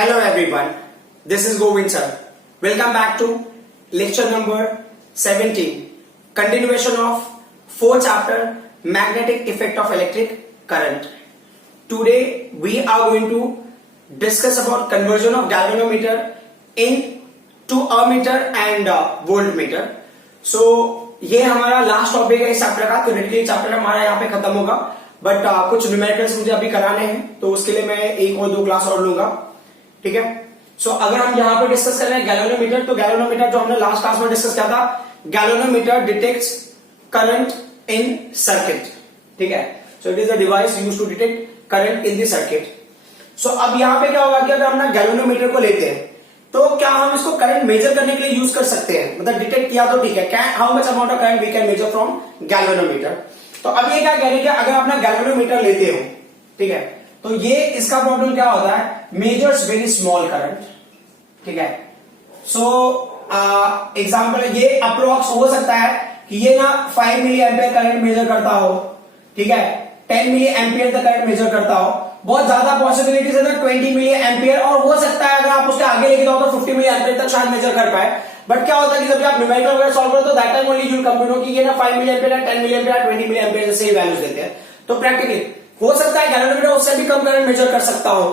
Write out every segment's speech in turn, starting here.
Hello everyone, this is Govind sir. Welcome back to lecture number 17, continuation of 4th chapter Magnetic Effect of Electric Current. Today we are going to discuss about conversion of galvanometer into ammeter and voltmeter. So ये हमारा last topic है इस chapter का, तो ये chapter हमारा यहाँ पे खत्म होगा, बट कुछ न्यूमेरिकल्स मुझे अभी कराने हैं, तो उसके लिए मैं एक और दो क्लास और लूंगा. ठीक है. सो अगर हम यहाँ पे डिस्कस कर रहे हैं गैल्वेनोमीटर, तो गैल्वेनोमीटर जो हमने लास्ट क्लास में डिस्कस किया था, galvanometer detects current in circuit. ठीक है. So it is a device used to detect current in the circuit. So अब यहाँ पे क्या होगा कि अगर हम ना गैल्वेनोमीटर को लेते हैं, तो क्या हम इसको करंट मेजर करने के लिए यूज कर सकते हैं, मतलब डिटेक्ट किया तो ठीक है, how much amount of current we can measure from galvanometer. तो अब ये क्या कह रहे हैं कि अगर आप ना गैल्वेनोमीटर लेते हो, ठीक है, तो ये इसका प्रॉब्लम क्या होता है, मेजर्स वेरी स्मॉल करंट. ठीक है. सो एग्जांपल ये अप्रोक्स हो सकता है कि ये ना 5 मिली एम्पियर करंट मेजर करता हो, ठीक है, 10 मिली एम्पियर तक करंट मेजर करता हो, बहुत ज्यादा पॉसिबिलिटीज है ना 20 मिली एम्पियर, और हो सकता है अगर आप उसके आगे लेके जाओ तो 50 मिली एम्पियर तक शायद मेजर कर पाए. बट क्या होता है कि जब आप न्यूमेरिकल वगैरह सॉल्व करो तो that time only you come to know कि ये ना 5 मिली एम्पियर है, 10 मिली एम्पियर है, 20 मिली एम्पियर जैसे ही वैल्यूज देते हैं. तो प्रैक्टिकली हो सकता है गैल्वेनोमीटर उससे भी कम करंट मेजर कर सकता हो.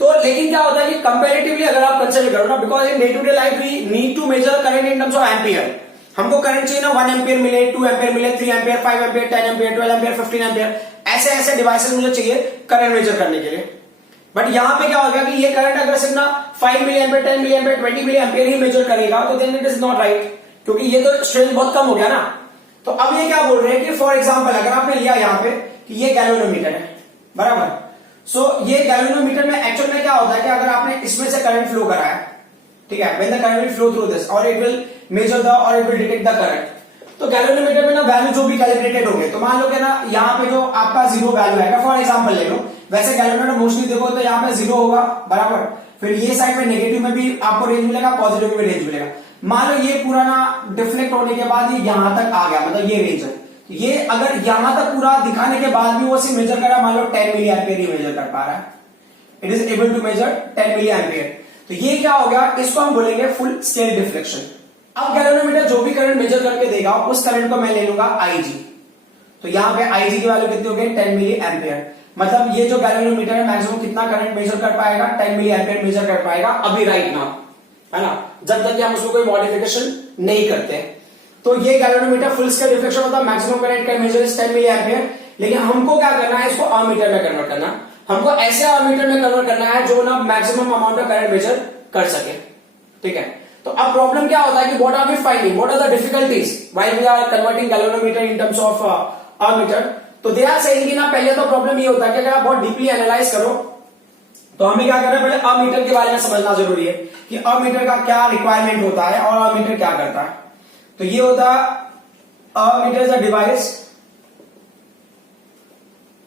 तो लेकिन क्या होता है कि कंपैरेटिवली अगर आप कंसीडर करो ना, because in day to day life we need to measure current in terms of ampere. हमको करंट चाहिए ना 1 एम्पियर मिले, 2 एम्पियर मिले, 3 ampere, 5 ampere, 10 ampere, 12 ampere, 15 ampere, ऐसे ऐसे डिवाइसेस मुझे चाहिए करंट मेजर करने के लिए. बट यहां पे क्या हो गया कि ये करंट अगर सिर्फ ना 5 मिली एम्पियर, 10 मिली एम्पियर, 20 मिली एम्पियर ही मेजर करेगा, तो then it is not right, क्योंकि ये तो स्ट्रेंथ बहुत कम हो गया ना. तो अब ये क्या बोल रहे हैं कि फॉर एग्जाम्पल अगर आपने लिया यहाँ पे कि ये गैल्वेनोमीटर है, बराबर. सो ये गैल्वेनोमीटर में एक्चुअल में क्या होता है कि अगर आपने इसमें से करंट फ्लो कराया, ठीक है, when the current will flow through this और इट विल मेजर द और it will detect the current. तो गैल्वेनोमीटर में ना वैल्यू जो भी कैलकुलेटेड होंगे, तो मान लो कि ना यहाँ पे जो आपका जीरो वैल्यू आएगा, फॉर एग्जांपल ले लो, वैसे गैल्वेनोमीटर मोस्टली देखो तो यहाँ पे जीरो होगा, बराबर. फिर ये साइड में नेगेटिव में भी आपको रेंज मिलेगा, पॉजिटिव में भी रेंज मिलेगा. मान लो ये पूरा ना डिफ्लेक्ट होने के बाद ये यहां तक आ गया, मतलब ये रेंज है, ये अगर यहां तक पूरा दिखाने के बाद भी वो सिर्फ मेजर कर रहा है, मान लो 10 मिली एम्पियर ही मेजर कर पा रहा है, it is able to measure 10 milli ampere. तो ये क्या हो गया, इसको हम बोलेंगे फुल स्केल डिफ्लेक्शन. अब गैल्वेनोमीटर जो भी करंट मेजर करके देगा उस करंट को मैं ले लूंगा IG. तो यहां पे IG की वैल्यू कितनी हो गई, 10 मिली एम्पियर. मतलब ये जो गैल्वेनोमीटर है मैक्सिमम कितना करंट मेजर कर पाएगा, 10 मिली एम्पियर मेजर कर पाएगा अभी राइट नाउ, है ना, जब तक कि हम उसमें कोई मॉडिफिकेशन नहीं करते. तो ये गैल्वेनोमीटर फुल स्केल डिफ्लेक्शन होता है, मैक्सिमम करंट का मेजर इज 10 मिली एम्पियर. लेकिन हमको क्या करना है, इसको अमीटर में कन्वर्ट करना, हमको ऐसे अमीटर में कन्वर्ट करना है जो ना maximum amount of current major कर सके. ठीक है. तो अब प्रॉब्लम क्या होता है कि what are we finding, what are the difficulties while we are converting galvanometer in terms of ammeter. तो दे आर सेइंग कि ना पहले तो प्रॉब्लम ये होता है कि अगर आप बहुत डीपली एनालाइज करो तो हमें क्या करना है, पहले अमीटर के बारे में समझना जरूरी है कि अमीटर का क्या रिक्वायरमेंट होता है और अमीटर क्या करता है. तो ये होता है ammeter is a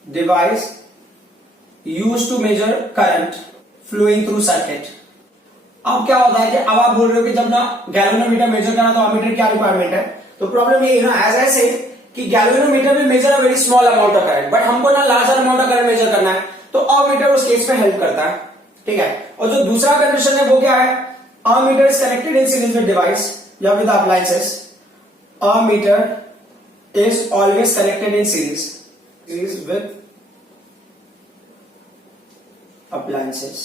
device used to measure current flowing through circuit. अब क्या होता है कि अब आप बोल रहे हो कि जब ना गैल्वेनोमीटर मेजर करना तो अमीटर क्या रिक्वायरमेंट है. तो प्रॉब्लम ये है ना, एज आई सेड कि गैल्वेनोमीटर में measure a very small amount of current, but हमको ना larger amount of current measure करना है, तो अमीटर उस केस में हेल्प करता है. ठीक है. और जो दूसरा कंडीशन है वो क्या है, ammeter is connected in series with device या with appliances. Ammeter is always connected in series with appliances.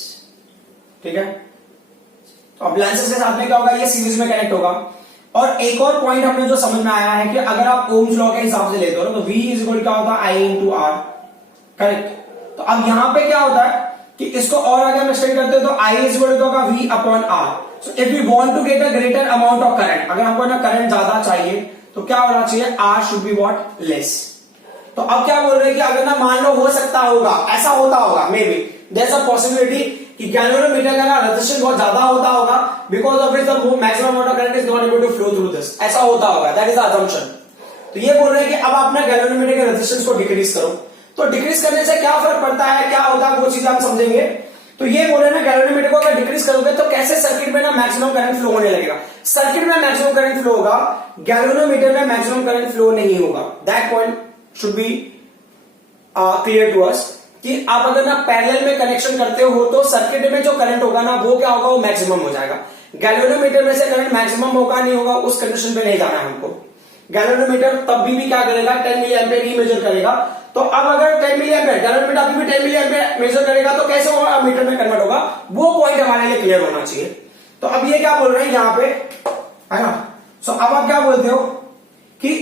ठीक है. तो अप्लायंसेस के साथ में क्या होगा, ये सीरीज में कनेक्ट होगा. और एक और पॉइंट हमने जो समझ में आया है कि अगर आप ओम्स लॉ के हिसाब से लेते हो तो V इज इक्वल क्या होता है, I इंटू R. करेक्ट. तो अब यहां पे क्या होता है कि इसको और आगे हम एक्सटेंड करते हैं तो I इज इक्वल होगा V upon R. So if we want to get a greater amount of current, अगर हमको ना करंट ज्यादा चाहिए तो क्या होना चाहिए, R should be what, less. तो अब क्या बोल रहे हैं कि अगर ना मान लो हो सकता होगा, ऐसा होता होगा, maybe there is a possibility कि गैल्वेनोमीटर का ना रेजिस्टेंस बहुत ज्यादा होता होगा, because of it the maximum amount of current is not able to flow through this. ऐसा होता होगा, दैट इज द अजम्पशन. तो ये बोल रहे हैं कि अब आप ना गैल्वेनोमीटर के रेजिस्टेंस को डिक्रीज करो. तो डिक्रीज करने से क्या फर्क पड़ता है, क्या होता है, वो चीज हम समझेंगे. तो ये बोल रहे हैं ना गैल्वेनोमीटर को अगर डिक्रीज करोगे तो कैसे सर्किट में ना मैक्सिमम करंट फ्लो होने लगेगा. सर्किट में मैक्सिमम करंट फ्लो होगा, गैल्वेनोमीटर में मैक्सिमम करंट फ्लो नहीं होगा. That point should be clear to us कि आप अगर ना पैरेलल में कनेक्शन करते हो तो सर्किट में जो करंट होगा ना वो क्या होगा, वो मैक्सिमम हो जाएगा। गैल्वेनोमीटर में से करंट मैक्सिमम होगा नहीं होगा उस कंडीशन पे नहीं जाना है हमको। गैल्वेनोमीटर तब भी क्या करेगा, 10 मिली एम्पियर ही मेजर करेगा। तो अब अगर 10 मिली एम्पियर गैल्वेनोमीटर अभी भी 10 मिली एम्पियर मेजर करेगा तो कैसे होगा, मीटर में कन्वर्ट होगा, वो पॉइंट हमारे लिए क्लियर होना चाहिए। तो अब ये क्या बोल रहे हैं यहाँ पे, है ना। सो अब आप क्या बोलते हो कि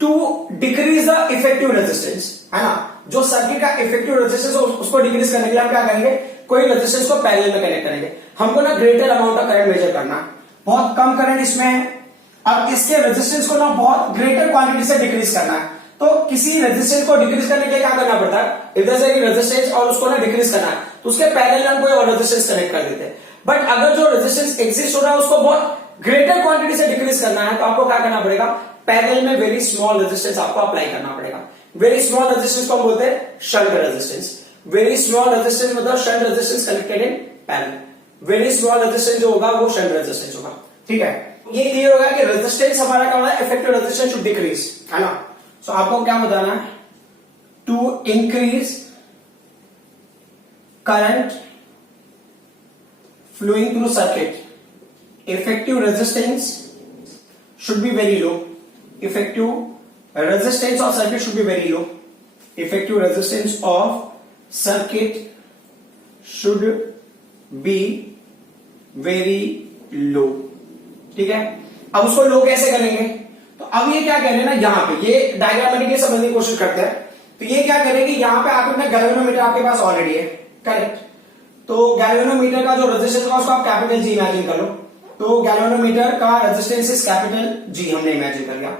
to decrease the effective resistance, है ना, जो सर्किट का इफेक्टिव रेजिस्टेंस उसको डिक्रीज करने के लिए हम क्या करेंगे, कोई रेजिस्टेंस को पैरेलल में कनेक्ट करेंगे। हमको ना greater amount of current measure करना है, बहुत कम करंट इसमें है, अब इसके रेजिस्टेंस को ना बहुत ग्रेटर क्वांटिटी से डिक्रीज करना है। तो किसी रेजिस्टेंस को डिक्रीज करने के लिए क्या करना पड़ता है, इधर से रेजिस्टेंस और उसको ना डिक्रीज करना है तो उसके पैरेलल हम कोई और रेजिस्टेंस कनेक्ट कर देते हैं। बट अगर जो रेजिस्टेंस एग्जिस्ट हो रहा है उसको बहुत ग्रेटर क्वांटिटी से डिक्रीज करना है तो आपको क्या करना पड़ेगा, पैरेलल में वेरी स्मॉल रेजिस्टेंस आपको अप्लाई करना पड़ेगा। वेरी स्मॉल रेजिस्टेंस को हम बोलते हैं shunt resistance. Very small resistance मतलब shunt resistance connected in parallel. Very small resistance जो होगा वो शंट रेजिस्टेंस होगा। ठीक है, ये क्लियर होगा कि रेजिस्टेंस हमारा क्या होगा, इफेक्टिव रेजिस्टेंस शुड डिक्रीज, है ना। सो आपको क्या बताना है, to increase current flowing through circuit, effective resistance should be very low. Effective resistance of circuit should be very low. Effective resistance of circuit should be very low. ठीक है, अब उसको लो कैसे करेंगे, तो अब ये क्या कह रहे हैं ना, यहाँ पे ये डायग्रामेटिकली समझने की कोशिश करते हैं। तो ये क्या करेंगे, यहाँ पे आप अपना गैल्वेनोमीटर आपके पास ऑलरेडी है, करेक्ट। तो गैल्वेनोमीटर का जो रेजिस्टेंस होगा उसको आप कैपिटल जी इमेजिन कर लो। तो गैल्वेनोमीटर का रेजिस्टेंस इज कैपिटल जी, हमने इमेजिन कर लिया।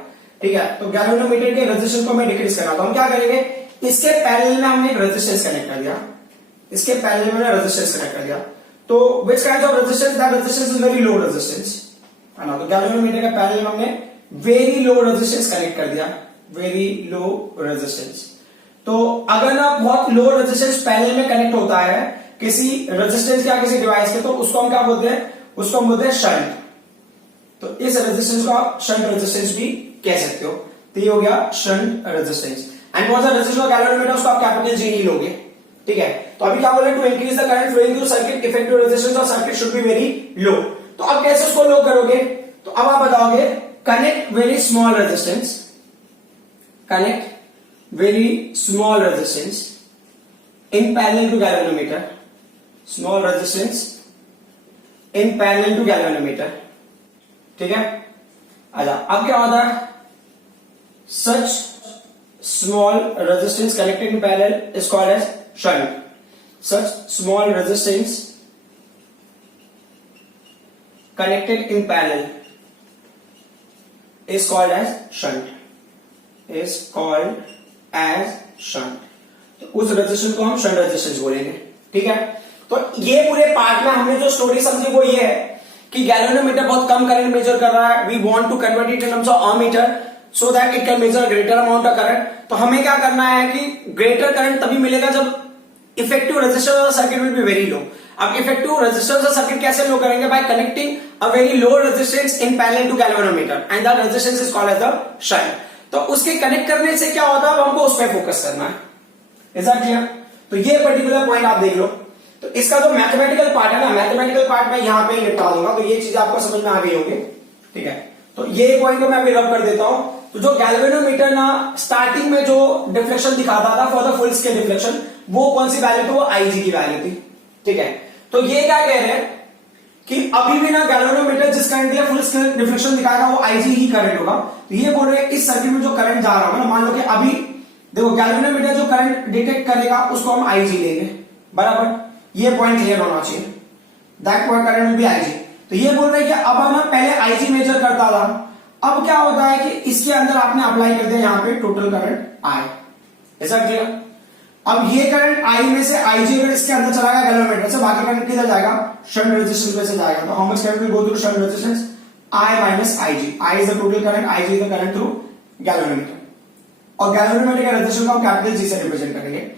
ठीक है, तो गैल्वेनोमीटर के रेजिस्टेंस को मैं डिक्रीज करना, तो हम क्या करेंगे, इसके पैरेलल में हमने एक रेजिस्टेंस कनेक्ट कर दिया, इसके पैरेलल में रेजिस्टेंस कनेक्ट कर दिया। तो which kind of resistance, that resistance is very low resistance, है ना। तो गैल्वेनोमीटर के पैरेलल में हमने वेरी लो रेजिस्टेंस कनेक्ट कर दिया, वेरी लो रेजिस्टेंस। तो अगर ना बहुत लो रेजिस्टेंस पैरेलल में कनेक्ट होता है किसी रेजिस्टेंस या किसी डिवाइस के, तो उसको हम क्या बोलते हैं, उसको हम बोलते हैं शंट। तो इस रेजिस्टेंस को आप शंट रेजिस्टेंस भी कह सकते हो। तो ये हो गया शंट रेजिस्टेंस। एंड कौन सा रेजिस्टेंस गैल्वेनोमीटर, उसको आप कैपिटल जी ही लोगे। ठीक है, तो अभी क्या बोल रहे हैं, to increase the current flowing through circuit, effective resistance of circuit should be very low. तो अब कैसे उसको लो करोगे, तो अब आप बताओगे, connect very small resistance, connect very small resistance in parallel to galvanometer, small resistance in parallel to galvanometer। ठीक है, आजा अब क्या होता है, such small resistance connected in parallel is called as shunt। such small resistance connected in parallel is called as shunt, is called as shunt। उस resistance को हम शंट रेजिस्टेंस बोलेंगे। ठीक है, तो ये पूरे पार्ट में हमने जो स्टोरी समझी वो ये है कि गैल्वेनोमीटर बहुत कम करंट मेजर कर रहा है, we want to convert it in terms of ammeter so that it can measure greater amount of current. तो हमें क्या करना है कि ग्रेटर करंट तभी मिलेगा जब effective resistance of circuit will be very low. अब इफेक्टिव रेजिस्टेंस ऑफ सर्किट कैसे लो करेंगे, by connecting a very low resistance in parallel to galvanometer and that resistance is called as the shunt. तो उसके connect करने से क्या होता है, अब हमको उस पर फोकस करना है। Is that clear? तो ये पर्टिकुलर पॉइंट आप देख लो। तो इसका जो मैथमेटिकल पार्ट है ना, मैथमेटिकल पार्ट मैं यहां पे निपटा दूंगा, तो ये चीज आपको समझ में आ गई होगी। ठीक है, तो ये पॉइंट को मैं अभी रब कर देता हूं। तो जो गैल्वेनोमीटर ना स्टार्टिंग में जो डिफ्लेक्शन दिखाता था for the full scale deflection, वो कौन सी वैल्यू थी, वो आईजी की वैल्यू थी। ठीक है, तो ये क्या कह रहे हैं कि अभी भी ना गैल्वेनोमीटर जिस करंट दिया फुल स्केल डिफ्लेक्शन दिखाएगा वो आईजी ही करंट होगा। तो ये बोल रहे हैं इस सर्किट में जो करंट जा रहा होगा ना, मान लो कि अभी देखो गैल्वेनोमीटर जो करंट डिटेक्ट करेगा उसको हम आईजी लेंगे, बराबर। ये पॉइंट क्लियर होना चाहिए, that point current will B IG. तो ये बोल रहे हैं कि अब ना पहले आईजी मेजर करता था, अब क्या होता है कि इसके अंदर आपने अप्लाई कर दिया यहाँ पे टोटल करंट आई, ऐसा क्लियर। अब ये करंट आई में से आईजी अगर इसके अंदर चला गया गैल्वेनोमीटर से, बाकी करंट किधर जाएगा, शंट रेजिस्टेंस में से जाएगा। तो how much current will go through shunt resistance, I minus IG. I is the total current, IG is the current through galvanometer. और गैल्वेनोमीटर का रेजिस्टेंस को हम कैपिटल जी से रिप्रेजेंट करेंगे।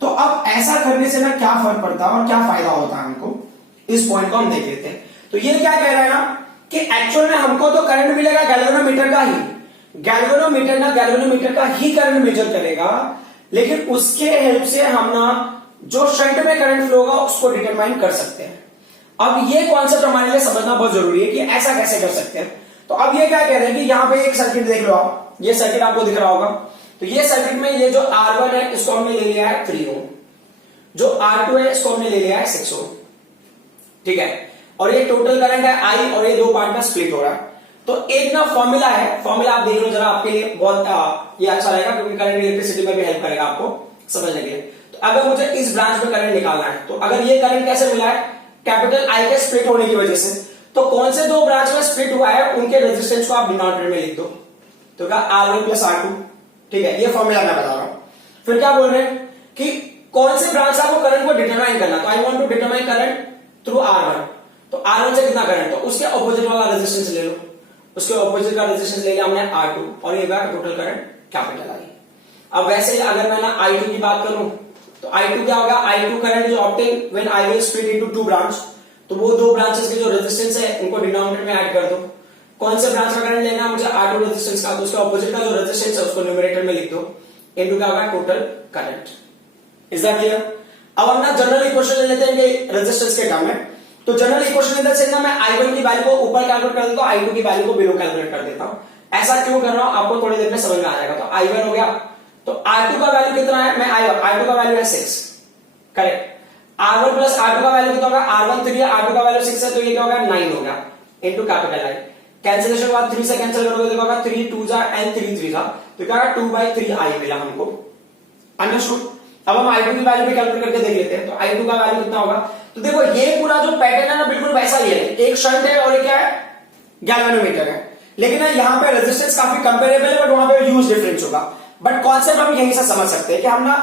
तो अब ऐसा करने से ना क्या फर्क पड़ता है और क्या फायदा होता है हमको, इस पॉइंट को हम देख लेते हैं। तो ये क्या कह रहा है ना कि एक्चुअल में हमको तो करंट मिलेगा गैल्वेनोमीटर का ही, गैल्वेनोमीटर का ही करंट मेजर करेगा, लेकिन उसके हेल्प से हम ना जो शंट में करंट फ्लो होगा उसको डिटरमाइन कर सकते हैं। अब ये कॉन्सेप्ट हमारे लिए समझना बहुत जरूरी है कि ऐसा कैसे कर सकते हैं। तो अब ये क्या कह रहे हैं कि यहां पे एक सर्किट देख लो आप, ये सर्किट आपको दिख रहा होगा। तो ये सर्किट में ये जो R1 है इसको हमने ले लिया है 3 ओम, जो R2 है इसको हमने ले लिया है 6 ओम, ठीक है। और ये टोटल करंट है I और ये दो पार्ट में स्प्लिट हो रहा है। तो एक ना फॉर्मूला है, फॉर्मूला आप देख लो जरा, आपके लिए बहुत ये अच्छा रहेगा क्योंकि करंट इलेक्ट्रिसिटी में भी हेल्प करेगा आपको समझने के लिए। तो अगर मुझे इस ब्रांच में करंट निकालना है तो अगर ये करंट कैसे मिला है, कैपिटल I के स्प्लिट होने की वजह से, तो कौन से दो ब्रांच में स्प्लिट हुआ है उनके रेजिस्टेंस को आप डिनोमिनेटर में लिख दो, तो क्या R1 प्लस R2, ठीक है। ये फॉर्मूला मैं बता रहा हूं। फिर क्या बोल रहे हैं कि कौन से ब्रांच से आपको करंट को डिटरमाइन करना, तो I want to determine current through R1। तो R1 से कितना करंट, तो उसके ऑपोजिट वाला रेजिस्टेंस ले लो, उसके ऑपोजिट का रेजिस्टेंस ले लिया हमने R2 और ये गया टोटल करंट कैपिटल I। अब वैसे ही अगर मैं ना I2 की बात करूं तो I2 क्या होगा, I2 current is obtain when I will split into two branch. तो वो दो ब्रांचेस के जो रेजिस्टेंस है उनको डिनोमिनेटर में ऐड कर दो। कौन से ब्रांच का करंट लेना है मुझे, R2 रेजिस्टेंस का, तो उसके ऑपोजिट का जो रेजिस्टेंस है उसको न्यूमरेटर में लिख दो, इनटू क्या होगा total current. Is that clear? अब हम ना जनरल इक्वेशन ले लेते हैं कि रेजिस्टेंस के टर्म में। तो जनरल इक्वेशन इधर से ना मैं I1 की वैल्यू को ऊपर कैलकुलेट कर देता हूं, I2 की वैल्यू को बिलो कैलकुलेट कर देता हूं। ऐसा क्यों कर रहा हूं आपको थोड़ी देर में समझ में आ जाएगा। तो I1 हो गया, तो R2 का वैल्यू कितना है, मैं I2 का वैल्यू है 6, करेक्ट। R1 प्लस R2 का वैल्यू कितना होगा, R1 3 है, R2 का वैल्यू 6 है, तो ये क्या होगा 9 होगा इनटू कैपिटल I। कैंसिलेशन के बाद 3 से कैंसिल करोगे तो होगा 3 2 जा एंड 3 3 जा, तो क्या होगा 2/3I मिला हमको। अंडरस्टूड? अब हम I2 की वैल्यू भी कैलकुलेट करके देख लेते हैं। तो I2 का वैल्यू कितना होगा, तो देखो ये पूरा जो पैटर्न है ना बिल्कुल वैसा ही है, एक शंट है और एक क्या है गैल्वेनोमीटर है, लेकिन यहाँ पे रेजिस्टेंस काफी कंपेरेबल है बट वहां पे ह्यूज डिफरेंस होगा। बट कॉन्सेप्ट हम यहीं से समझ सकते हैं कि हम ना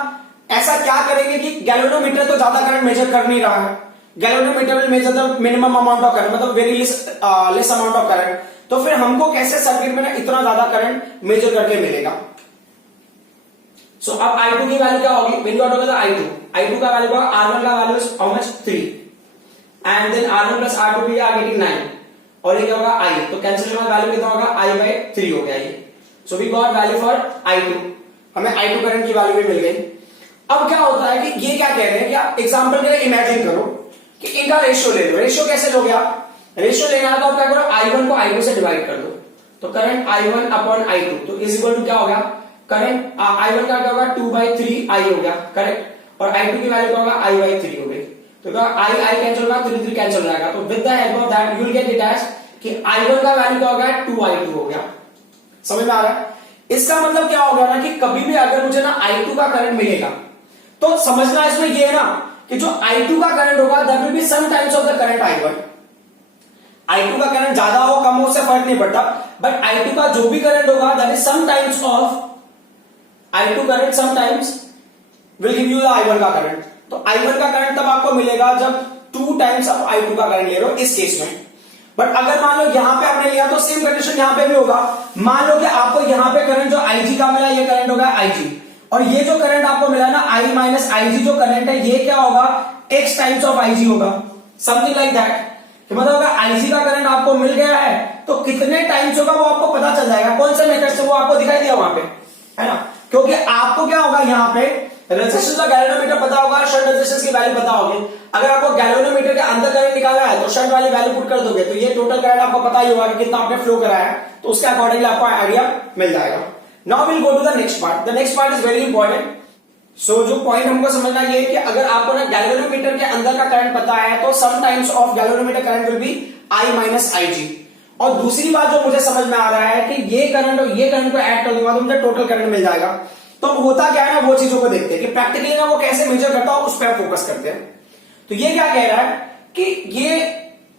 ऐसा क्या करेंगे कि गैल्वेनोमीटर तो ज्यादा करंट मेजर कर नहीं रहा है, galvanometer will measure the minimum amount of current, मतलब very less amount of current. तो फिर हमको कैसे सर्किट में ना इतना ज्यादा करंट मेजर करके मिलेगा। सो अब I2 की वैल्यू क्या होगी, when you are talking I2 का वैल्यू होगा, R1 का value is how much 3 and then R1 plus R2 we are getting 9 और ये क्या होगा I, तो कैंसिलेशन का वैल्यू कितना होगा I/3 हो गया ये। So we got value for I2, हमें I2 करंट की वैल्यू भी मिल गई। अब क्या होता है कि ये क्या कह रहे हैं कि आप एग्जांपल के लिए इमेजिन करो कि इनका रेशियो ले लो। रेशियो कैसे लोगे आप, रेशियो लेना है तो आप क्या करो I1 को I2 से डिवाइड कर दो, तो करंट I1 अपॉन I2 तो इज इक्वल टू क्या हो गया, करंट I1 का क्या होगा 2/3I हो गया, करेक्ट। और I2 की वैल्यू क्या होगा I/3 हो गई, तो क्या I कैंसिल होगा, 3 3 कैंसिल हो जाएगा। तो with the help of that you will get it as कि I1 का वैल्यू क्या हो गया 2I2 हो गया। समझ में आ रहा है? इसका मतलब क्या हो गया ना कि कभी भी अगर मुझे ना I2 का करंट मिलेगा तो समझना इसमें ये है ना कि जो I2 का करंट होगा that will be some times of the current I1। I2 का करंट ज्यादा हो कम हो उससे फर्क नहीं पड़ता, बट I2 का जो भी करंट होगा that is some times of I2 current sometimes will give you the I1 का करंट। तो I1 का करंट तब आपको मिलेगा जब 2 टाइम्स आप I2 का करंट ले रहे हो इस केस में। बट अगर मान लो यहां पे आपने लिया तो सेम कंडीशन यहां पे भी होगा। मान लो कि आपको यहां पे करंट जो IG का मिला ये करंट होगा IG, और ये जो करंट आपको मिला ना I माइनस IG जो करंट है ये क्या होगा X टाइम्स ऑफ IG होगा, समथिंग लाइक दैट। तो मतलब अगर IG का करंट आपको मिल गया है तो कितने टाइम्स होगा वो आपको पता चल जाएगा, कौन से मेथड से वो आपको दिखाई दिया वहां पे, है ना। क्योंकि आपको क्या होगा यहाँ पे रेजिस्टेंस का गैल्वेनोमीटर पता होगा, शंट रेजिस्टेंस की वैल्यू पता होगी। अगर आपको गैल्वेनोमीटर के अंदर करंट निकालना है तो शंट वाली वैल्यू पुट कर दोगे तो ये टोटल करंट आपको पता ही होगा कि कितना आपने फ्लो कराया है, तो उसके अकॉर्डिंगली आपको आइडिया मिल जाएगा। Now will go to the next part. The next part is very important. So जो पॉइंट हमको समझना ये है कि अगर आपको ना गैल्वेनोमीटर के अंदर का करंट पता है तो some times of galvanometer current will be I minus IG। और दूसरी बात जो मुझे समझ में आ रहा है कि ये करंट और ये करंट को ऐड कर दूंगा तो मुझे टोटल करंट मिल जाएगा। तो होता क्या है ना वो चीजों को देखते हैं कि प्रैक्टिकली ना वो कैसे मेजर करता है उस पर फोकस करते हैं। तो ये क्या कह रहा है कि ये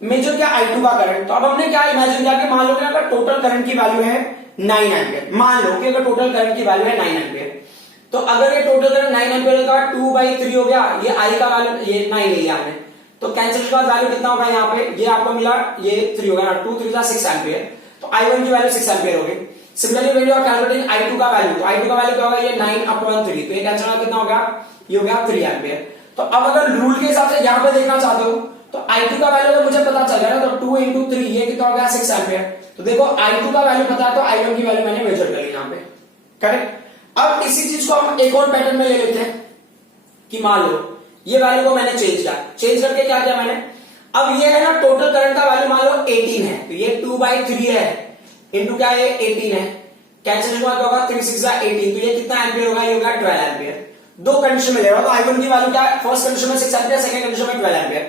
मेजर क्या I2 का करंट। तो अब हमने क्या इमेजिन किया कि मान लो कि अगर टोटल करंट की वैल्यू है 9 एम्पियर, मान लो कि अगर टोटल करंट की वैल्यू है 9 एम्पियर, तो अगर ये टोटल करंट 9 एम्पियर का 2/3 हो गया, ये I का वैल्यू ये 9 ले लिया हमने, तो कैंसिल के बाद वैल्यू कितना होगा यहाँ पे, ये आपको मिला ये 3 होगा ना, 2 3 6 एम्पियर, तो I1 की वैल्यू 6 एम्पियर होगी। Similarly when you are calculating I2 का वैल्यू, तो I2 का वैल्यू क्या होगा ये 9/3, तो ये कैंसिल कितना हो गया, ये हो गया 3 एम्पियर। तो अब अगर रूल के हिसाब से यहाँ पे देखना चाहते हो तो I2 का वैल्यू अगर मुझे पता चल गया ना तो 2 into 3 ये कितना हो गया 6 एम्पियर। तो देखो I2 का वैल्यू पता है तो I1 की वैल्यू मैंने मेजर कर ली यहाँ पे, करेक्ट। अब इसी चीज को हम एक और पैटर्न में ले लेते हैं कि मान लो ये वैल्यू को मैंने चेंज किया, चेंज करके क्या किया मैंने, अब ये है ना टोटल करंट का वैल्यू मान लो 18 है, तो ये 2/3 है इंटू क्या है 18 है, कैंसिल क्या होगा 3 6 18, तो ये कितना एम्पियर होगा, ये होगा 12 एम्पियर। दो कंडीशन में ले रहा हूं, तो I1 की वैल्यू क्या है, फर्स्ट कंडीशन में 6 एम्पियर, सेकंड कंडीशन में 12 एम्पियर।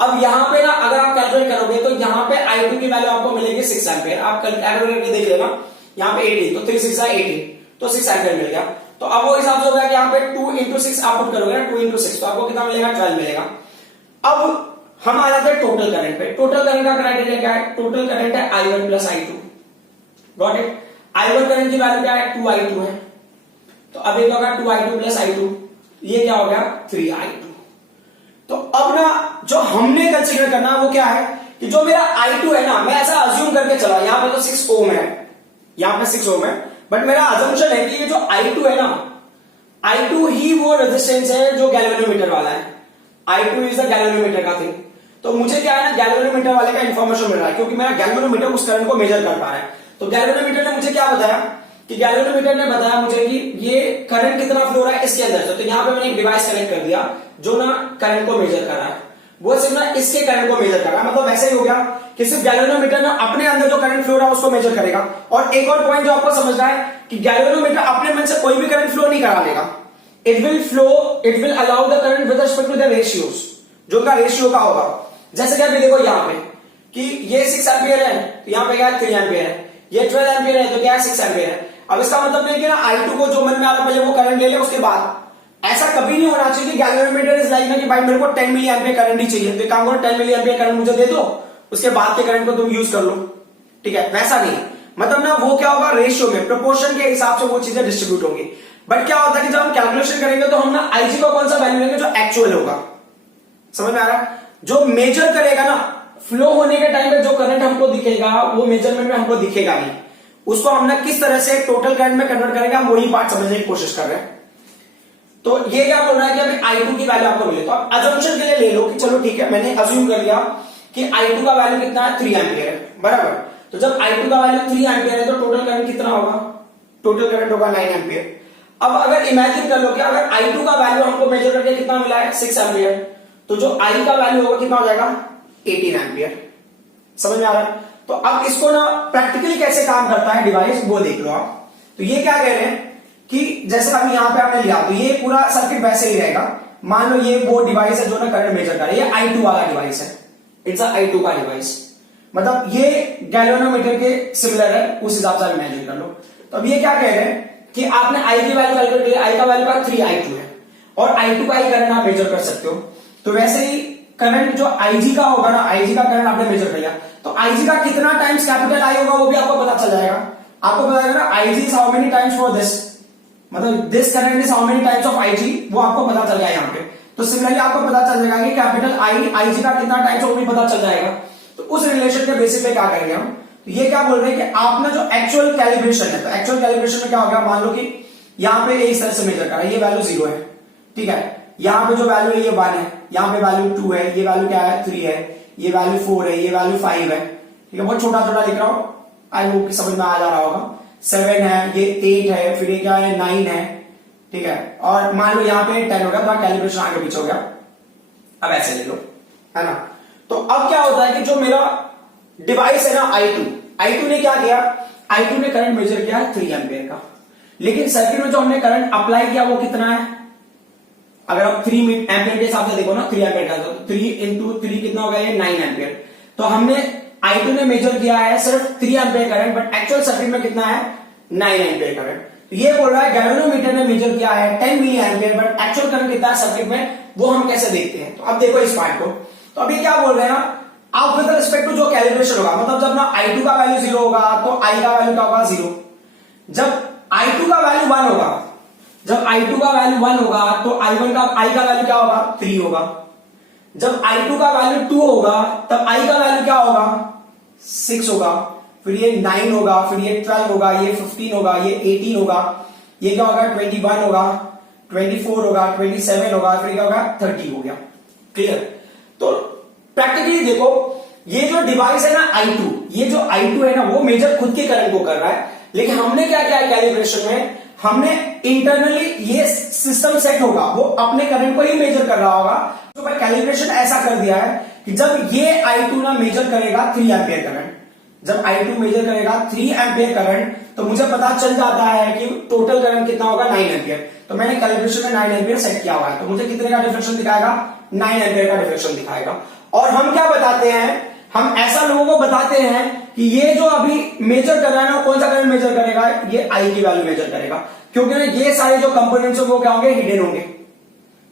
अब यहां पे ना अगर आप कैलकुलेट करोगे तो यहां पे I2 की वैल्यू आपको मिलेगी 6 एम्पियर, आप कैलकुलेट करके देख लेना, यहां पे 18 तो 3 6 18 तो 6 एम्पियर मिल गया। तो अब वो हिसाब से होगा कि यहाँ पे 2 इंटू 6 आप पुट करोगे ना, 2 इंटू 6 तो आपको कितना मिलेगा 12 मिलेगा। अब हम आ जाते हैं टोटल करंट पे। टोटल करंट का क्राइटेरिया क्या है, टोटल करंट है I1 plus I2, got it. I1 current की वैल्यू क्या है 2I2 है, तो अब ये होगा 2I2 प्लस I2, ये क्या हो गया 3I2। तो अब ना जो हमने कंसीडर करना वो क्या है कि जो मेरा I2 है ना, मैं ऐसा अज्यूम करके चला, यहां पे तो 6 ओम है, यहां पे 6 ओम है, बट मेरा अजम्पशन है कि ये जो I2 है ना, I2 ही वो रेजिस्टेंस है जो गैल्वेनोमीटर वाला है, I2 इज द गैल्वेनोमीटर का थिंग। तो मुझे क्या है ना गैल्वेनोमीटर वाले का इंफॉर्मेशन मिल रहा है, क्योंकि मेरा गैल्वेनोमीटर उस करंट को मेजर कर पा रहा है। तो गैल्वेनोमीटर ने मुझे क्या बताया कि गैल्वेनोमीटर ने बताया मुझे कि ये करंट कितना फ्लो रहा है इसके अंदर से, तो यहां पे मैंने एक डिवाइस कनेक्ट कर दिया जो ना करंट को मेजर कर रहा है, वो सिर्फ ना इसके करंट को मेजर कर रहा है। मतलब वैसे ही हो गया कि सिर्फ गैल्वेनोमीटर ना अपने अंदर जो करंट फ्लो रहा है उसको मेजर करेगा। और एक और पॉइंट जो आपको समझना है कि गैल्वेनोमीटर अपने मन से कोई भी करंट फ्लो नहीं करा लेगा, it will allow the current with respect to the ratios, जो उनका रेशियो का होगा। जैसे कि अभी देखो यहां पे कि ये 6 एम्पियर है, तो यहां पे क्या है 3 एम्पियर है, ये 12 एम्पियर है तो क्या है 6 एम्पियर है। अब इसका मतलब नहीं कि ना I2 को जो मन में आ रहा पहले वो करंट ले ले, उसके बाद ऐसा कभी नहीं होना चाहिए कि गैल्वेनोमीटर इज लाइक ना कि भाई मेरे को 10 मिली एम्पियर करंट ही चाहिए, तो काम करो 10 मिली एम्पियर करंट मुझे दे दो, उसके बाद के करंट को तुम यूज कर लो, ठीक है, वैसा नहीं। मतलब ना वो क्या होगा रेशियो में, प्रोपोर्शन के हिसाब से वो चीजें डिस्ट्रीब्यूट होंगी। बट क्या होता है कि जब हम कैलकुलेशन करेंगे तो हम ना IG को कौन सा वैल्यू लेंगे जो एक्चुअल होगा, समझ में आ रहा है, जो मेजर करेगा ना फ्लो होने के टाइम पे जो करंट हमको दिखेगा वो मेजरमेंट में हमको दिखेगा नहीं, उसको हम ना किस तरह से टोटल करंट में कन्वर्ट करेंगे, हम वही पार्ट समझने की कोशिश कर रहे हैं। तो ये क्या बोल रहा है कि अभी I2 की वैल्यू आपको मिले, तो आप अजम्पशन के लिए ले लो कि चलो ठीक है मैंने अज्यूम कर लिया कि I2 का वैल्यू कितना है 3 एम्पियर है, बराबर। तो जब I2 का वैल्यू 3 एम्पियर है तो टोटल करंट कितना होगा, टोटल करंट होगा 9 एम्पियर। अब अगर इमेजिन कर लो कि अगर I2 का वैल्यू हमको मेजर करके कितना मिला है 6 एम्पियर, तो जो I का वैल्यू होगा कितना हो जाएगा 18 एम्पियर, समझ में आ रहा है। तो अब इसको ना प्रैक्टिकली कैसे काम करता है डिवाइस वो देख लो आप। तो ये क्या कह रहे हैं कि जैसे अभी यहां पे आपने लिया तो ये पूरा सर्किट वैसे ही रहेगा, मान लो ये वो डिवाइस है जो ना करंट मेजर कर रहा है, ये I2 वाला डिवाइस है, इट्स I2 का डिवाइस, मतलब ये गैल्वेनोमीटर के सिमिलर है, उस हिसाब से इमेजिन कर लो। तो अब ये क्या कह रहे हैं कि आपने I की वैल्यू कैलकुलेट की, I का वैल्यू का 3I2 है और I2 का ही करंट आप मेजर कर सकते हो। तो वैसे ही करंट जो IG का होगा ना, IG का करंट आपने मेजर कर लिया, तो IG का कितना टाइम्स कैपिटल I होगा वो भी आपको पता चल जाएगा। आपको पता चलेगा ना IG is how many times for this, मतलब this current is how many times of IG, वो आपको पता चल जाएगा यहाँ पे। तो सिमिलरली आपको पता चल जाएगा कि कैपिटल IG का कितना टाइम्स वो भी पता चल जाएगा। तो उस रिलेशन के बेसिस पे क्या करेंगे हम, तो ये क्या बोल रहे हैं कि आप ना जो एक्चुअल कैलिब्रेशन है, तो एक्चुअल कैलिब्रेशन में क्या हो गया, मान लो कि यहाँ पे इस तरह से मेजर करा, ये वैल्यू 0 है, ठीक है, यहाँ पे जो वैल्यू है ये 1 है, यहाँ पे वैल्यू 2 है, ये वैल्यू क्या है 3 है, ये वैल्यू 4 है, ये वैल्यू 5 है, ठीक है, बहुत छोटा छोटा लिख रहा हूं, आई होप कि समझ में आ जा रहा होगा। 7 है, ये 8 है, फिर ये क्या है 9 है, ठीक है, और मान लो यहाँ पे 10 हो गया, तो कैलिब्रेशन आगे पीछे हो गया। अब ऐसे ले लो, है ना। तो अब क्या होता है कि जो मेरा डिवाइस है ना I2 ने क्या किया, I2 ने करंट मेजर किया 3 एम्पियर का, लेकिन सर्किट में जो हमने करंट अप्लाई किया वो कितना है, अगर आप 3 एम्पियर के हिसाब से देखो ना, 3 एम्पियर का, तो 3 इंटू 3 कितना हो गया, ये 9 एम्पियर। तो हमने I2 ने मेजर किया है सिर्फ 3 ampere current, but actual circuit में कितना है 9 एम्पियर करंट। तो ये बोल रहा है गैल्वेनोमीटर ने मेजर किया है 10 milli ampere, but actual current कितना है सर्किट में वो हम कैसे देखते हैं। तो अब देखो इस पार्ट को, तो अभी क्या बोल रहे हैं आप विद रिस्पेक्ट टू जो कैलिब्रेशन होगा, मतलब जब ना I2 का वैल्यू 0 होगा तो I का वैल्यू क्या होगा 0, जब I2 का वैल्यू 1 होगा, जब I2 का वैल्यू 1 होगा तो I का वैल्यू क्या होगा 3 होगा, जब I2 का वैल्यू 2 होगा तब I का वैल्यू क्या होगा 6 होगा, फिर ये 9 होगा, फिर ये 12 होगा, ये 15 होगा, ये 18 होगा, ये क्या होगा 21 होगा, 24 होगा, 27 होगा, फिर क्या होगा 30 हो गया। क्लियर। तो प्रैक्टिकली देखो ये जो डिवाइस है ना I2, ये जो I2 है ना वो मेजर खुद के करंट को कर रहा है, लेकिन हमने क्या किया है कैलिब्रेशन में, हमने इंटरनली ये सिस्टम सेट होगा, वो अपने करंट को ही मेजर कर रहा होगा। तो भाई कैलिब्रेशन ऐसा कर दिया है कि जब ये I2 ना मेजर करेगा 3 एम्पियर करंट, जब I2 मेजर करेगा 3 एम्पियर करंट, तो मुझे पता चल जाता है कि टोटल करंट कितना होगा 9 एम्पियर। तो मैंने कैलिब्रेशन में 9 एम्पियर सेट किया हुआ है, तो मुझे कितने का डिफ्लेक्शन दिखाएगा, 9 एम्पियर का डिफ्लेक्शन दिखाएगा। और हम क्या बताते हैं, हम ऐसा लोगों को बताते हैं कि ये जो अभी मेजर कर रहा है ना, कौन सा करंट मेजर करेगा, ये आई की वैल्यू मेजर करेगा, क्योंकि ना ये सारे जो कंपोनेंट्स वो क्या होंगे, हिडन होंगे,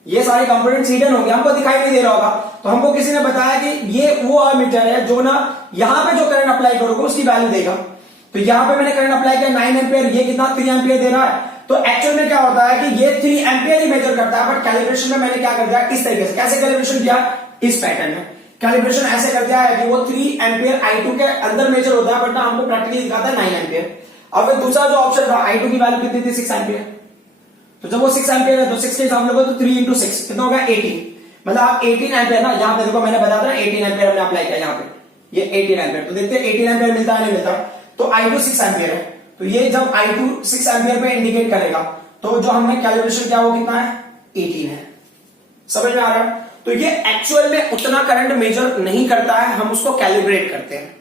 ये सारे कंपोनेंट्स हिडन होंगे, हमको दिखाई नहीं दे रहा होगा। तो हमको किसी ने बताया कि ये वो मीटर है जो ना यहां पे जो करंट अप्लाई करोगे उसकी वैल्यू देगा। तो यहां पे मैंने करंट अप्लाई किया 9 एम्पियर, ये कितना 3 एम्पियर दे रहा है। तो एक्चुअल में क्या होता है कि ये 3 एम्पियर ही मेजर करता है, बट कैलिब्रेशन में मैंने क्या कर दिया, इस तरीके से। कैसे कैलिब्रेशन किया, इस पैटर्न में कैलिब्रेशन ऐसे कर दिया है कि वो 3 एम्पियर I2 के अंदर मेजर होता है, बट ना हमको प्रैक्टिकली दिखाता है 9 एम्पियर। और फिर दूसरा जो ऑप्शन था, I2 की वैल्यू कितनी थी, 6 एम्पियर। तो जब वो 6 एम्पियर है तो 6 के हिसाब से तो 3 इंटू 6 कितना होगा, 18। मतलब आप 18 एम्पियर ना, यहाँ पे देखो मैंने बताया था 18 एम्पियर हमने अप्लाई किया यहाँ पे, ये 18 एम्पियर। तो देखते हैं 18 एम्पियर मिलता है नहीं मिलता। तो I2 6 एम्पियर है, तो ये जब I2 6 एम्पियर पे इंडिकेट करेगा, तो जो हमने कैलिब्रेशन किया वो कितना है, 18 है। समझ में आ रहा है। तो ये एक्चुअल में उतना करंट मेजर नहीं करता है, हम उसको कैलिब्रेट करते हैं।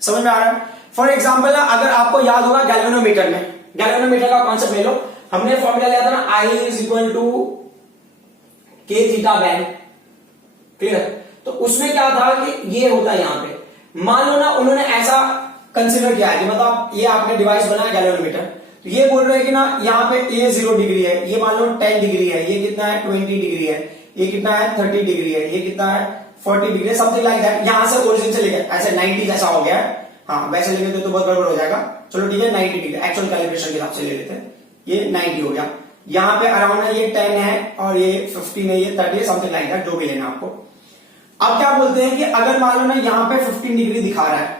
समझ में आ रहा है। फॉर एग्जाम्पल अगर आपको याद होगा गैल्वेनोमीटर में, गैल्वेनोमीटर का कॉन्सेप्ट ले लो, हमने फॉर्मूला लिया था ना, I is equal to K theta band, clear. तो उसमें क्या था कि ये होता है यहां पे, मान लो ना उन्होंने ऐसा कंसिडर किया है कि मतलब ये आपने डिवाइस बनाया गैल्वेनोमीटर, तो ये बोल रहे हैं कि ना यहाँ पे ये 0 डिग्री है, ये मान लो 10 डिग्री है, ये कितना है 20 डिग्री है, ये कितना है 30 डिग्री है, ये कितना है 40 डिग्री, समथिंग लाइक दैट। यहां से ओरिजिन से लेकर ऐसे 90 जैसा हो गया है, हाँ वैसे लेंगे तो बहुत गड़बड़ हो जाएगा। चलो ठीक है 90 डिग्री एक्चुअल कैलिब्रेशन के हिसाब से ले लेते हैं, ये 90 हो गया। यहाँ पे अराउंड है ये 10 है, और ये 15 है, ये 30 है, समथिंग लाइक दैट, जो भी लेना आपको। अब क्या बोलते हैं कि अगर मान लो ना यहाँ पे 15 डिग्री दिखा रहा है,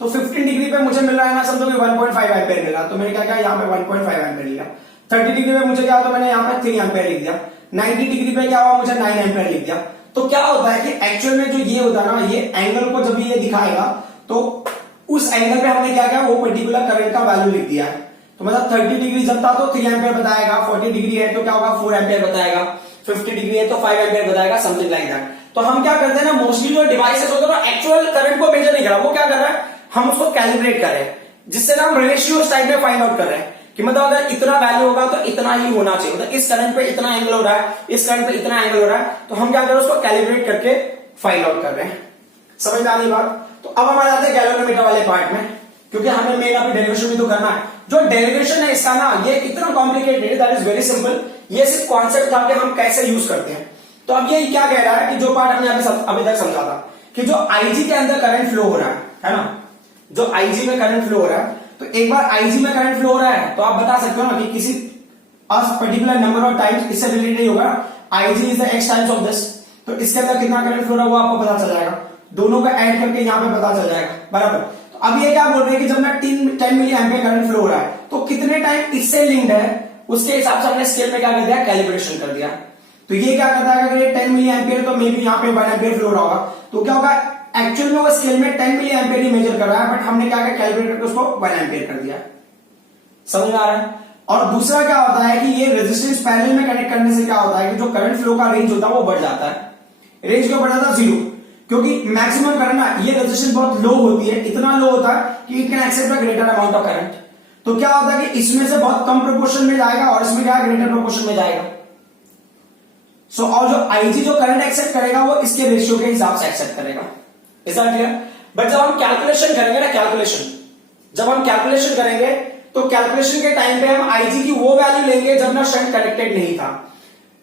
तो 15 डिग्री पे मुझे मिल रहा है ना, समझो कि 1.5 एम्पियर मिला, तो मैंने क्या किया, यहाँ पे 1.5 एम्पियर लिया। 30 डिग्री पे मुझे क्या, तो मैंने यहाँ पे 3 एम्पियर लिख दिया। 90 डिग्री पे क्या हुआ, मुझे 9 एम्पियर लिख दिया। तो क्या होता है कि एक्चुअल में जो ये होता है ना, ये एंगल को जब ये दिखाएगा, तो उस एंगल पे हमने क्या किया, वो पर्टिकुलर करंट का वैल्यू लिख दिया है। तो मतलब 30 डिग्री जब था तो 3 एम्पियर बताएगा, 40 डिग्री है तो क्या होगा 4 एम्पियर बताएगा, 50 डिग्री है तो 5 एम्पियर बताएगा, समथिंग लाइक दैट। तो हम क्या करते हैं ना, मोस्टली जो डिवाइसेस होते हैं ना, एक्चुअल करंट को मेजर नहीं कर रहा, वो क्या कर रहा है, हम उसको कैलिब्रेट कर रहे हैं, जिससे ना हम रेशियो इस टाइप में फाइंड आउट कर रहे हैं कि मतलब अगर इतना वैल्यू होगा तो इतना ही होना चाहिए, मतलब इस करंट पे इतना एंगल हो रहा है, इस करंट पे इतना एंगल हो रहा है, तो हम क्या कर रहे हैं, उसको कैलिब्रेट करके फाइंड आउट कर रहे हैं। समझ में आनी बात। तो अब हम आ जाते हैं गैल्वेनोमीटर वाले पार्ट में, क्योंकि हमें मेन अभी डेरिवेशन भी तो करना है। जो डेरिवेशन है इसका ना, ये इतना कॉम्प्लिकेटेड है, दैट इज वेरी सिंपल। ये सिर्फ कॉन्सेप्ट था कि हम कैसे यूज करते हैं। तो अब ये क्या कह रहा है कि जो पार्ट हमने अभी तक समझा था कि जो IG के अंदर करंट फ्लो हो रहा है ना, जो IG में करंट फ्लो हो रहा है, तो एक बार IG में करंट फ्लो हो रहा है तो आप बता सकते हो ना कि किसी पर्टिकुलर नंबर ऑफ टाइम्स इससे रिलेटेड नहीं होगा, IG is the x times of this, तो इसके अंदर कितना करंट फ्लो रहा है वो आपको पता चल जाएगा, दोनों का ऐड करके यहाँ पे पता चल जाएगा, बराबर। तो अब ये क्या बोल रहे हैं कि जब मैं 10 मिली एम्पियर करंट फ्लो हो रहा है, तो कितने टाइम इससे लिंक्ड है, उसके हिसाब से हमने स्केल में क्या कर दिया, कैलिब्रेशन कर दिया। तो ये क्या करता है, अगर ये 10 मिली एम्पियर तो मे बी यहाँ पे 1 एम्पियर फ्लो रहा होगा, तो क्या होगा, एक्चुअल में वो स्केल में 10 मिली एम्पियर ही मेजर कर रहा है, बट हमने क्या किया, कैलकुलेट करके उसको 1 एम्पियर कर दिया। समझ में आ रहा है। और दूसरा क्या होता है कि ये रेजिस्टेंस पैरेलल में कनेक्ट करने से क्या होता है कि जो करंट फ्लो का रेंज होता है वो बढ़ जाता है। रेंज क्यों बढ़ जाता है, 0, क्योंकि मैक्सिमम करंट ना, ये रेजिस्टेंस बहुत लो होती है, इतना लो होता है कि it can accept a greater amount of current. तो क्या होता है कि इसमें से बहुत कम प्रोपोर्शन में जाएगा और इसमें क्या ग्रेटर प्रोपोर्शन में जाएगा। सो और जो IG जो करंट एक्सेप्ट करेगा वो इसके रेशियो के हिसाब से एक्सेप्ट करेगा। Is that clear. बट जब हम कैलकुलेशन करेंगे ना, जब हम कैलकुलेशन करेंगे तो कैलकुलेशन के टाइम पे हम IG की वो वैल्यू लेंगे जब ना शंट कनेक्टेड नहीं था।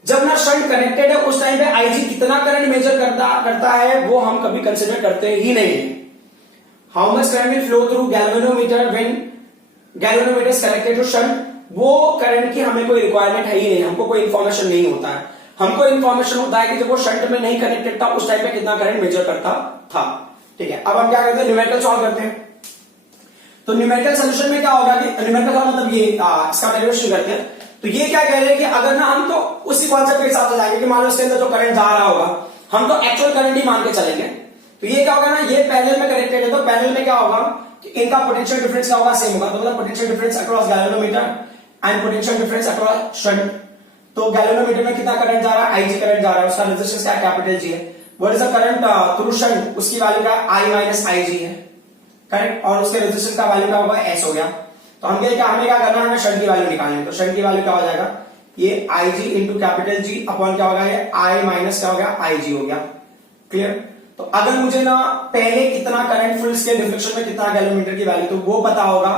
जब ना शंट कनेक्टेड है उस टाइम पे IG कितना करंट मेजर करता है वो हम कभी कंसिडर करते ही नहीं है। How much current will flow through galvanometer when galvanometer is connected to shunt, वो करंट की हमें कोई रिक्वायरमेंट है ही नहीं, हमको कोई इंफॉर्मेशन नहीं होता है। हमको इंफॉर्मेशन होता है कि जब वो शंट में नहीं कनेक्टेड था उस टाइम पे कितना करंट मेजर करता था। ठीक है, अब हम क्या करते हैं, न्यूमेरिकल सॉल्व करते हैं। तो न्यूमेरिकल सोल्यूशन में क्या होगा कि न्यूमेरिकल का मतलब ये इसका डेरिवेशन करते हैं। तो ये क्या कह रहे हैं कि अगर ना हम तो उसी कॉन्सेप्ट के हिसाब से जाएंगे कि मान लो इसके अंदर जो करंट जा रहा होगा हम तो एक्चुअल करंट ही मान के चलेंगे। तो ये क्या होगा ना, ये पैरेलल में कनेक्टेड है, तो पैरेलल में क्या होगा कि इनका पोटेंशियल डिफरेंस क्या होगा, सेम होगा। तो मतलब potential difference across galvanometer and potential difference across shunt. तो गैल्वेनोमीटर में कितना करंट जा रहा है, आईजी करंट जा रहा है, उसका रेजिस्टेंस क्या कैपिटल जी है। What is the current through shunt, उसकी वैल्यू क्या आई माइनस आईजी है, करेक्ट। और उसके रेजिस्टेंस का वैल्यू क्या होगा, एस हो गया। तो हमें क्या करना है, हमें शंट की वैल्यू निकालनी है। तो शंट की वैल्यू क्या हो जाएगा, ये आई जी इंटू कैपिटल जी अपॉन क्या होगा, ये आई माइनस क्या हो गया, आई जी हो गया। क्लियर। तो अगर मुझे ना पहले कितना करंट फुल स्केल डिफ्लेक्शन में कितना गैल्वेनोमीटर की वैल्यू, तो वो पता होगा,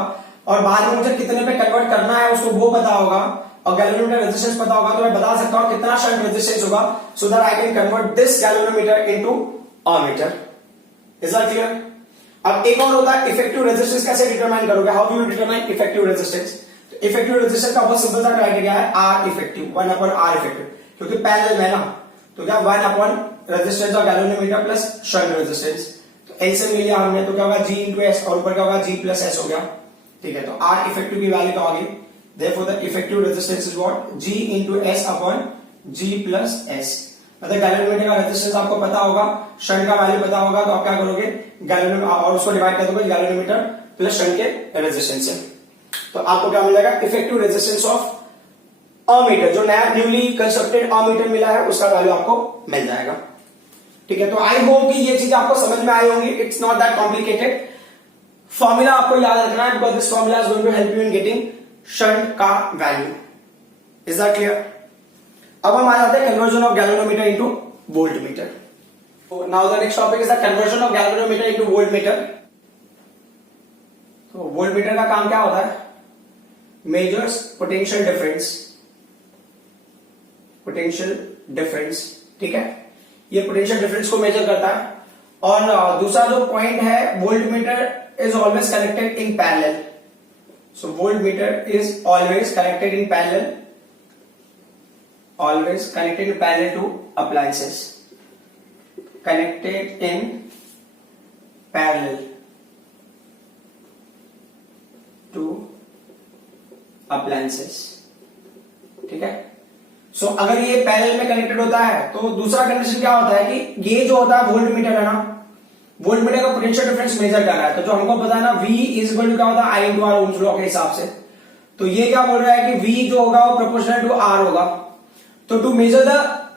और बाद में मुझे कितने पे कन्वर्ट करना है उसको वो पता होगा, और गैल्वेनोमीटर रेजिस्टेंस पता होगा, तो मैं बता सकता हूं कितना शंट रेजिस्टेंस होगा, so that I can convert this galvanometer into ammeter. Is that clear. अब एक और होता है इफेक्टिव रेजिस्टेंस, कैसे डिटरमाइन करोगे, how you determine effective resistance. तो इफेक्टिव रेजिस्टेंस का बहुत सिंपल सा क्राइटेरिया है R effective, 1 upon R effective, क्योंकि पैरेलल में ना, तो क्या 1 upon resistance of galvanometer plus shunt resistance. तो एल से मिल लिया हमने, तो क्या होगा जी इंटू एस, और ऊपर क्या होगा जी प्लस एस हो गया। ठीक है, तो आर इफेक्टिव की वैल्यू क्या होगी, therefore the effective resistance is what, G into S upon G plus S। मतलब गैल्वेनोमीटर का रेजिस्टेंस आपको पता होगा, शंट का वैल्यू पता होगा, तो आप क्या करोगे गैल्वेनोमीटर और उसको डिवाइड कर दोगे गैल्वेनोमीटर प्लस शंट के रेजिस्टेंस से। तो आपको क्या मिल जाएगा, इफेक्टिव रेजिस्टेंस ऑफ अमीटर, जो नया न्यूली कंस्ट्रक्टेड अमीटर मिला है उसका वैल्यू आपको मिल जाएगा। ठीक है, तो आई होप कि ये चीज आपको समझ में आई होंगी। It's not that complicated. Formula आपको याद रखना है, because this formula is going to help you in getting shunt का वैल्यू। Is that clear. अब हम आ जाते हैं conversion of galvanometer into voltmeter. Now the next topic is the conversion of galvanometer into voltmeter. तो voltmeter का काम क्या होता है, मेजर्स पोटेंशियल डिफरेंस। ठीक है, ये पोटेंशियल डिफरेंस को मेजर करता है। और दूसरा जो पॉइंट है, voltmeter is always connected in parallel. So voltmeter is always connected in parallel to appliances. Connected in parallel to appliances. ठीक है। सो अगर ये पैरेलल में कनेक्टेड होता है तो दूसरा कंडीशन क्या होता है कि ये जो होता है वोल्टमीटर है ना, वोल्टमीटर का पोटेंशियल डिफरेंस मेजर कर रहा है। तो जो हमको पता है ना, V इज इक्वल टू क्या होता है, आई इंटू आर, ओम्स लॉ के हिसाब से। तो ये क्या बोल रहा है कि V जो होगा वो प्रोपोर्शनल टू R होगा। तो to measure the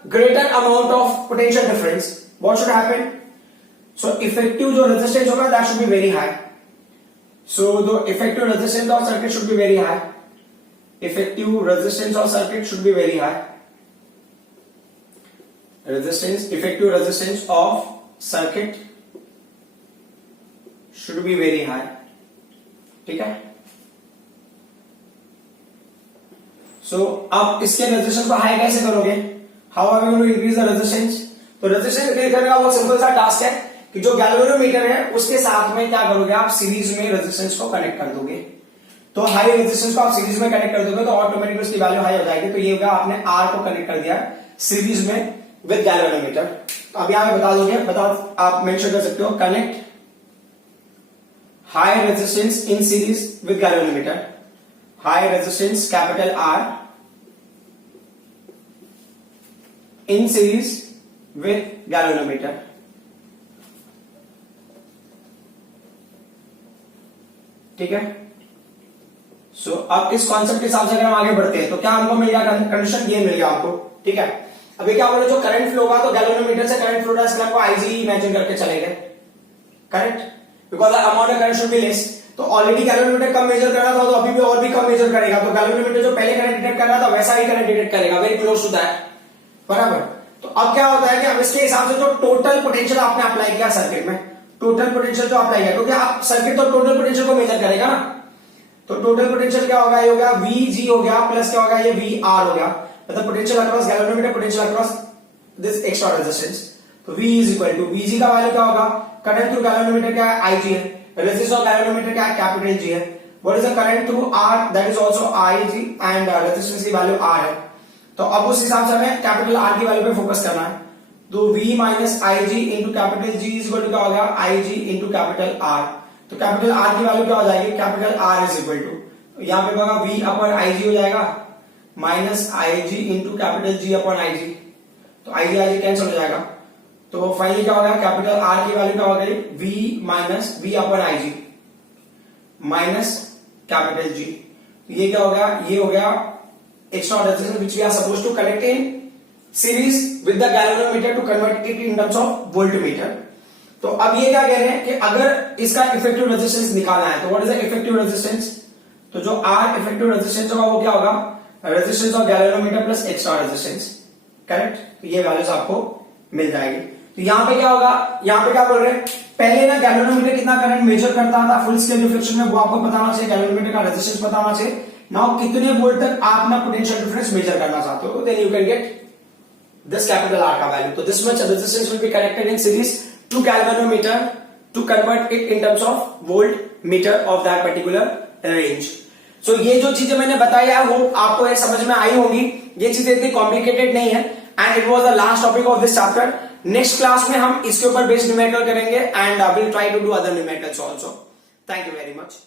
greater amount of potential difference what should happen, so effective जो रेजिस्टेंस होगा that should be very high. So the effective resistance of circuit should be very high. Effective resistance of circuit should be very high. Effective resistance of circuit should be very high। ठीक है। सो अब इसके resistance को high कैसे करोगे, how are you going to increase the resistance. तो resistance increase करने का बहुत सिंपल सा टास्क है कि जो गैल्वेनोमीटर है उसके साथ में क्या करोगे, आप सीरीज में रेजिस्टेंस को कनेक्ट कर दोगे। तो हाई रेजिस्टेंस को आप सीरीज में कनेक्ट कर दोगे तो ऑटोमेटिकली उसकी वैल्यू हाई हो जाएगी। तो ये होगा आपने आर को कनेक्ट कर दिया सीरीज में विद गैल्वेनोमीटर। तो अब यहां बता दोगे, आप मेंशन कर सकते हो connect high resistance in series with galvanometer, high resistance capital R in series with galvanometer। ठीक है। सो अब इस कॉन्सेप्ट के हिसाब से अगर हम आगे बढ़ते हैं तो क्या हमको मिल गया, कंडीशन ये मिल गया आपको। ठीक है, अभी क्या बोले, जो करंट फ्लो होगा तो गैल्वेनोमीटर से करंट फ्लो रहा है, इसलिए आपको आईजी इमेजिन करके चलेंगे, correct, because the amount of current should be less. तो ऑलरेडी गैल्वेनोमीटर कम मेजर कर रहा था, तो अभी भी और भी कम मेजर करेगा। तो गैल्वेनोमीटर जो पहले करंट डिटेक्ट कर रहा था वैसा ही करंट डिटेक्ट करेगा, वेरी क्लोज टू दैट, बराबर। तो अब क्या होता है कि अब इसके हिसाब से जो टोटल पोटेंशियल आपने अप्लाई किया सर्किट में, टोटल पोटेंशियल जो अप्लाई किया, क्योंकि आप सर्किट तो टोटल पोटेंशियल को मेजर करेगा ना, तो टोटल पोटेंशियल क्या होगा, ये हो गया VG हो गया प्लस क्या होगा, ये VR हो गया, मतलब potential across galvanometer, potential across this extra resistance. तो V is equal to, VG का वैल्यू क्या होगा, करंट थ्रू गैल्वेनोमीटर क्या है, IG है, रेजिस्टेंस ऑफ गैल्वेनोमीटर क्या है, कैपिटल G है। What is the current through R, that is also IG, and resistance की वैल्यू R है। तो अब उस हिसाब से हमें कैपिटल R की वैल्यू पे फोकस करना है। तो V minus IG into capital G is equal to क्या हो गया, IG इंटू कैपिटल R। तो कैपिटल R की वैल्यू क्या हो जाएगी, capital R is equal to, यहां पे होगा V अपॉन IG हो जाएगा minus IG into capital G upon IG। तो IG कैंसिल हो जाएगा। तो फाइनली क्या होगा, कैपिटल R की वैल्यू क्या हो गई, V minus V upon IG minus capital G। ये क्या हो गया, ये हो गया extra resistance which we are suppose to connect in series with the galvanometer to convert it in terms of voltmeter. तो अब ये क्या कह रहे हैं कि अगर इसका इफेक्टिव रेजिस्टेंस निकालना है तो what is the effective resistance, तो जो आर इफेक्टिव रेजिस्टेंस होगा वो क्या होगा, resistance of galvanometer plus extra resistance, correct. तो ये वैल्यूज आपको मिल जाएगी। तो यहां पे क्या होगा, यहां पे क्या बोल रहे हैं, पहले ना गैल्वेनोमीटर कितना करंट मेजर करता था फुल स्केल रिफ्लेक्शन में, वो आपको पता होना चाहिए, गैल्वेनोमीटर का रेजिस्टेंस पता होना चाहिए। नाउ कितने वोल्ट तक आप अपना पोटेंशियल डिफरेंस मेजर करना चाहते हो, then you can get this capital R का value. So this much resistance will be connected in series to galvanometer to convert it in terms of voltmeter of that particular range. So ये जो चीजें मैंने बताई है वो आपको समझ में आई होंगी, ये चीजें इतनी कॉम्प्लिकेटेड नहीं है and it was the last topic of this chapter. Next class में हम इसके ऊपर बेस्ड न्यूमेरिकल करेंगे and will try to do other numericals also. Thank you very much.